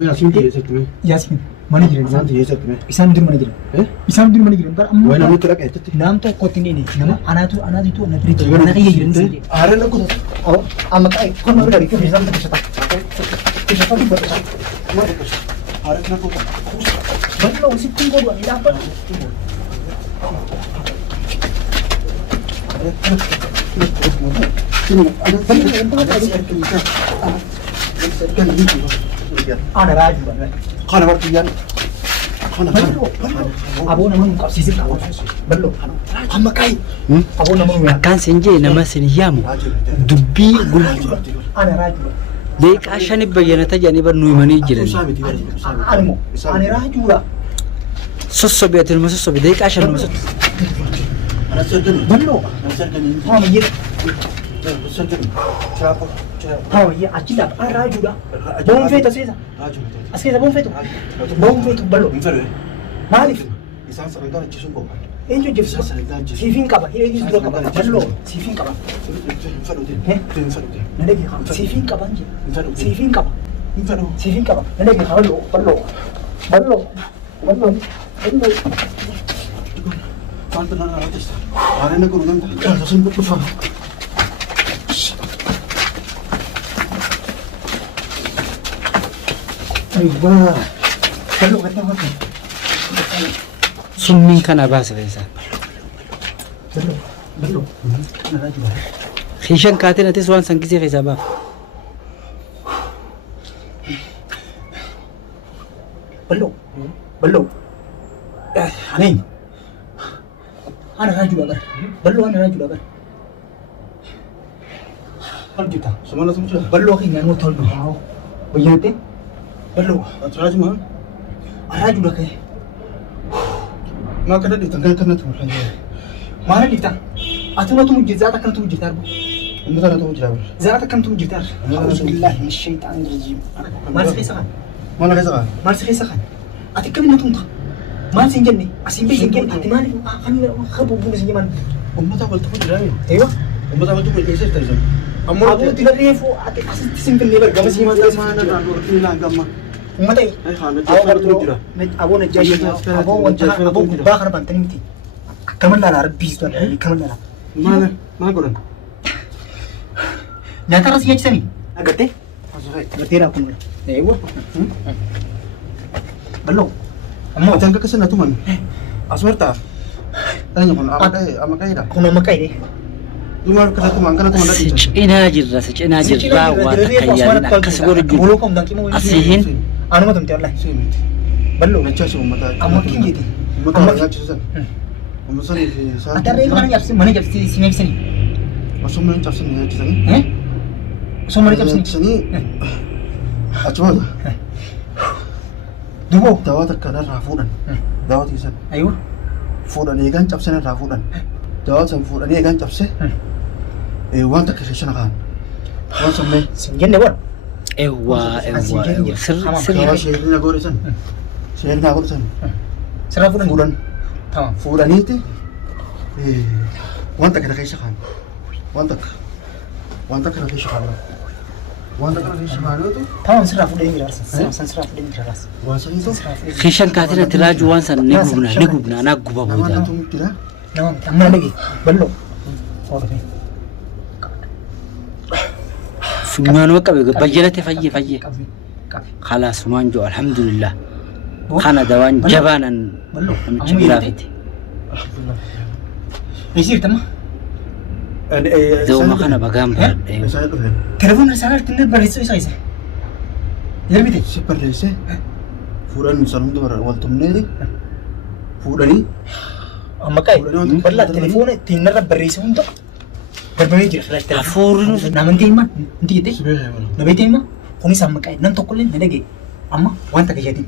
Yaasin keessatti mee? Yaasin mana jiran Isaan keessatti mee? isaan dur mana jiran. Isaan dur mana jiran bara amma. Wayi namni tura keessatti. Nam tokkotti inni nama anaatu na biri jiran na kiyya jiran sii. Aara na kutu. Amma kai kon ma gari ko isaan ta shata. Shata di bata. Aara na kutu. Ballo sitti ko do ila ba. Ana raju ba. Kana martiyan. Kana Aboo nama nu qabsiisee qaba. Ballo. Amma kai. Aboo nama nu Akkaan sin jee nama sin yaamu dubbii gulgula. ana raju. Deeqaa shaniif bayyanata jedhanii bar nuyi manii jiran. Animo. Ani raju la. Sossobi ati numa sossobi deeqaa shan numa sossobi. Ana sergani. Ballo. Ana sergani. Tama yir. Sergani. Chapo. Tama yir achila ana raju la. Bon feeto seesa. Raju. Askeesa bon feeto. Bon feeto ballo. Infere. Maaliif? Isaan sagantaa achiisuun qofa. Eenyu jibsa? Siifin qaba. Eenyu dura qaba. Ballo. Siifin qaba. Nadegi qaba. Siifin qaba nje. Siifin qaba. Siifin qaba. Nadegi qaba. Ballo. Ballo. Ballo. Ballo. Ballo. Wanta nana artista. Aarena kun ganta. Kaasa sun dhufa. Aywa. Ballo gata gata. Summiin kana baasa feesa. Ballo. Ballo. Ana raju la. Hiishan kaateen atis waan san gisee feesa baaf. Ballo. Ballo. Anin. Ana raju la bar. Ballo ana raju la bar. Aljuta. Sumana tumcha. Ballo keenya nu tolnu haa. Bayyate. Ballo. Atraj ma. Raju la kee. Ma kana di tanggal kana tumcha. Maana difta. Atuma tu mujizat akan tu mujitar bu. Ummata na tumcha. Zaat akan tu mujitar. Alhamdulillah min syaitan rajim. Mars khisa. Mana kaya Mars khisa kan. Ati kami natunta. Mars sinjani. Asim be sinjani. Ati mali akan khabu bu sinjaman. ummata wal tumcha. Aywa. Ummata wal tumcha isa tayo. Abu tilarefu ati asim simple lebar gamas Ummata simple. mana na lorti lang gamma. Ummata Ay khana Abu jara tumcha. Abu najashi. Abu wantana abu bakhar bantani miti. Kaman la rabbi istan. Kaman la. Mana goran. Nyata rasinya cisani. Agate. Asai. Gatera kun. Aywa. Ballo. Amma Atang ka sana tuman. Asmarta. Tanya kun amakai dah. kun makai deh. Lumar ka tuman kana tuman Si cinaa jirra si cinaa jirraa waa takka yaadna akkas godhu jiru. Bulu kom dangki mau. Asihin Anu matum tiarlah. Simiti. Ballo. Nacha si ummata. Amma kin jadi. Ummata ya chisan. Ummata ni sa. Ada rei mana japsi sini sini. Masuk mana chisan ya chisan. So mana japsi Chisan ni. Acuma dah. Dubo. Dawa terkadar rafudan. Dawa chisan. Aywa. Fudan ni kan capsen rafudan. Dawa sam fudan ni kan capse. Wan tak kisah kan. Wan sampai. Sinjen deh, Bor. ewwaa sirri Dawa sirri. sehari nak goresan. Sehari nak goresan. Serafu dan Fudan. Tamam. Fudan itu. Wan tak kisah kan. Wan tak kisah kan. Wan tak kisah kan itu. Tamam serafu dan miras. Serafu dan miras. Wan sani itu. Hiishan kaateen ati raaju waan san ni gubna anaa guba Nama booda. tu tidak. Nama, amma lagi. Ballo. Oh, okay. Funyaanuma qabe bayyanate fayyee fayyee. Kafe. Khalaas waan jiru alhamdulillah. Kana dawaan jabaanan Ballo. namicha biraa fite. Isir tama. Dawuma kana bagaan baradhe. Saya tu. Telepon sana tinda barisu isa. Yerbite. Seperti Fudan salon tu orang waktu ni. Fudani. Amma kai. Balla telefon tinda barisu untuk. Berbagi je. Hafuurri Namun tema, nanti kita. Sebenarnya. Nabi tema, kami sama kai. Nanti tokolen nadagi. Amma wanta kejadi.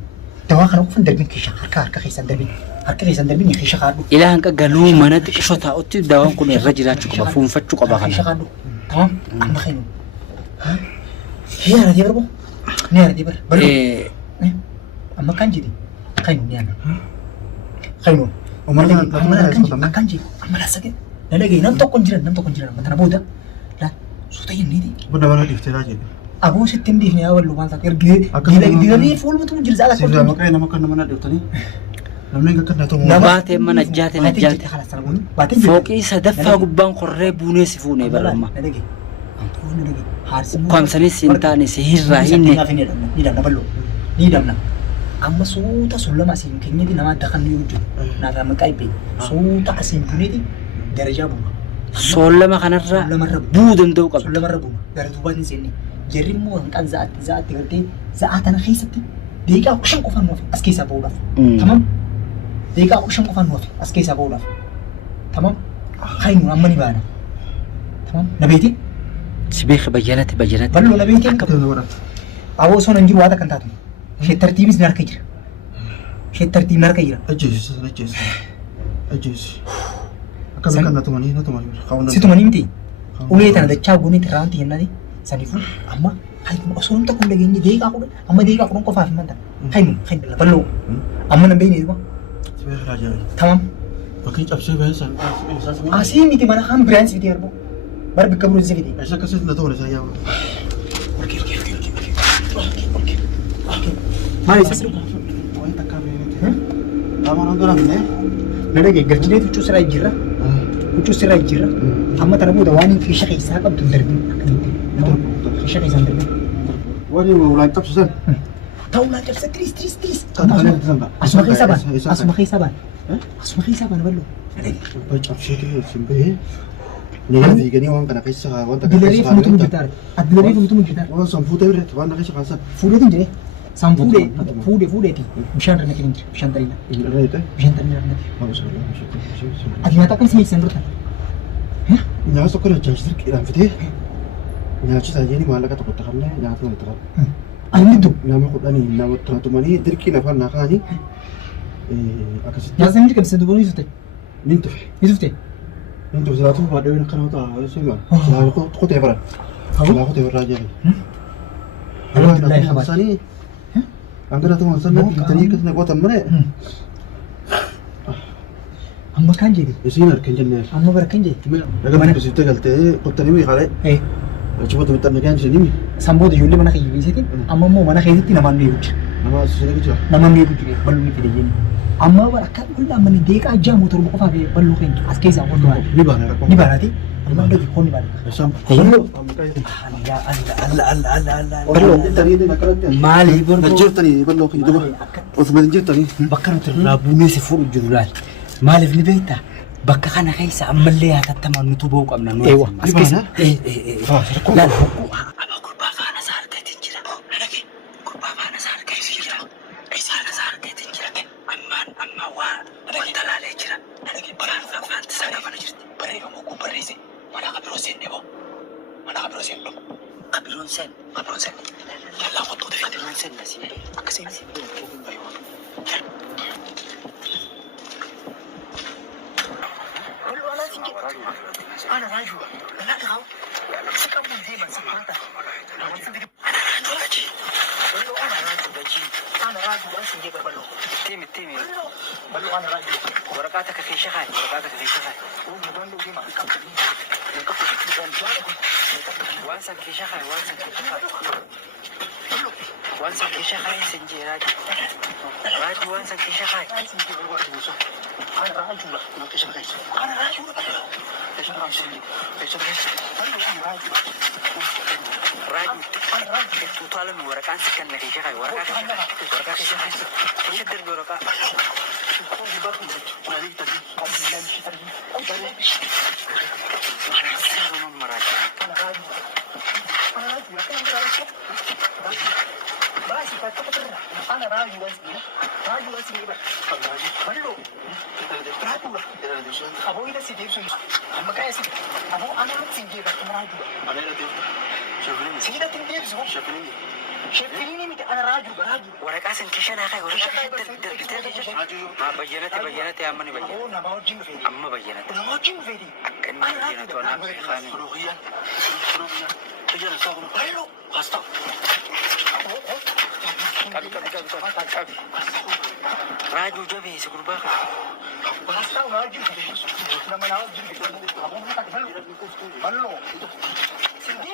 Dawa kan aku darbin kisah harka kisan darbin. Harka kisan darbin ni kisah kadu. Ilaahan ka galuu mana xiqqoo taa'utti daawaan kun irra jiraachuu qaba fuunfachuu qaba Kisah kana. kadu. Tamam. Amma kainu. Hiya ada berbo. Ni ada ber. Baru. Amma kan jadi. Kainu ni ana. Kainu. Amma kan jadi. Amma rasa ke. Nadagi nanti tokon jiran. Mata boda. Lah. Sudah yang ni di. Benda mana diftera je. Aboo sitti hin dhiifne yaa wallu maal taate ergee diinanii fuulmutu jirza ala Sirraa maqaa nama kan nama na dhiftanii namni akka kana ta'u baatee mana jaate fooqii sadaffaa gubbaan qorree buunee si fuune baramma kwamsanis hin taane si hirraa hinne ni dabna ballo ni dabna amma suuta sullama asiin keenyatti nama dakan yoo jiru naaf amma qaybe suuta asiin buneeti darajaa buuna sollama kanarra buu danda'u qaba sollamarra buuna gara duubaatiin seenne jarri immoo hanqan za'atti gartee za'a tana keessatti deeqaa 5 qofaan nuuf as keessaa ba'uudhaaf tamam deeqaa 5 qofaan nuuf as keessaa ba'uudhaaf tamam haynu amma ni baana tamam nabeeti sibeek bajanati ballo nabeeti aboo soon jiru waata kan taatu sheettartiibis ni harka jira sheettartiibni harka jira ajjeesi akka kan na tumanii si tumanii miti ulee tana dachaa goonii tirraanti jennani sanifu amma haynu osoo namta kun dhageenye deeqaa kudhan amma deeqaa kudhan qofaaf himanta haynu ballo amma nan beekne dhuba sibeek raajaa tamam bakki cabsee baay'isan asii miti mana haan biraan si fiti arbo bar bikka buruun si fiti isa akkasitti na ta'u isaa yaa maal isa siru waan takka beekne amma nan dura ne na dhagee galchineetu huccuu sirraa jijjiirra huccuu sirraa jijjiirra amma tana booda waan hin fiisha keessaa qabdu hin darbin akkamitti fiisha keessaa hin darbin wani ulaan cabsisan ta'u ulaan cabsa tiris asuma keessaa baan asuma keessaa baan ballo na dhagee cabsee simbee Nila fiiganii waan kana keessa wanta Addilaree fuutu mujjitaare. Addilaree fuutu mujjitaare. Waan san fuutee birreetti waan keessa kaasan. Fuudheetiin jedhee. San fuudheeti. Bishaan irra naqee jira. Bishaan tariina. Bishaan tariina irra naqee. Ati nyaata akkam si eegsisan durtan? Nyaata tokko nyaachis dirqiidhaan fitee nyaachis ajjeeni maallaqa tokko taqqabnee nyaata nama taqqabu. Ani middu. Nama kudhanii nama tumanii dirqiin afaan naa kaanii akkasitti. Nyaata inni qabsiisan dubbanii ni tufte. Ni tufe. Ni tufte. Untuk selalu pada orang kan tahu semua. Selalu kau teh beran. Selalu teh beran aja. Alhamdulillah khabar. Sani. Angkat tu masa nanti tadi kita nak buat mana? Amma kan jadi. Isinar kencan. Amma berkan jadi. Mana begitu galte, kau tadi ni kare. Coba tu minta mekan sini. Sambo tu jual mana kayu bisa ti. Amma mau mana kayu ti nama ni uj. Nama sudah kerja. Nama ni uj juga. Balu ni tidak jadi. Amma berakat ulah mana deka aja motor buku fabi balu kan. Askes aku tu. Ni mana? Ni mana ti? Amma dah kau ni mana? Sam. Allah. Balu tadi ni nak kerja. maali borbo Najir tadi balu itu bah. Usman najir tadi. bakka nuti irraa buunee si fuudhu jiru laal maaliif ni beekta bakka kana keessa ammallee hatattamaan nutu ba'uu qabna nuti Eewa, as keessa. laal abaa gurbaa faana isaa argatiin jira arge gurbaa faana isaa argatiin jira isaana isaa argatiin jira amma wanta laalee jira arge baraan faanti isaa qabana jirti bareeffama kun barreesse mana qabiroo seenne boo mana qabiroo seenne qabiroon seenne lallaa wantoota qabiroon seenne asii akkasiin أنا راجل لا تخاف سكبني زي ما سمعت أنا راجل أنا راجل أصلا جيب بلو تيمي بلو أنا راجل ورقاتك في شغال بلو جيما وانسان في شغال وانسان في شغال سنجي راجل وانسان في شغال أنا راجل ما في شغال أنا راجل راجل تطالب ورقة سكن لك شغال ورقة شغال شدر بورقة أنا راجل بلو أبو إذا سيدي أما كاي سيدي أبو أنا سيدي بس أنا راجل أنا لا تيجي سيدي تندير زو شايفيني متى أنا راجل ورقة سنكشان هاي ورقة ما بينت يا أماني بينت أنا ما أجين فيدي أما بينت أكن بينت وأنا خاني روحيا تجينا ساقنا هلو خاصة كابي راجل جبهي سكر باخر خاصة راجل لما ناوي جبهي بلو سندي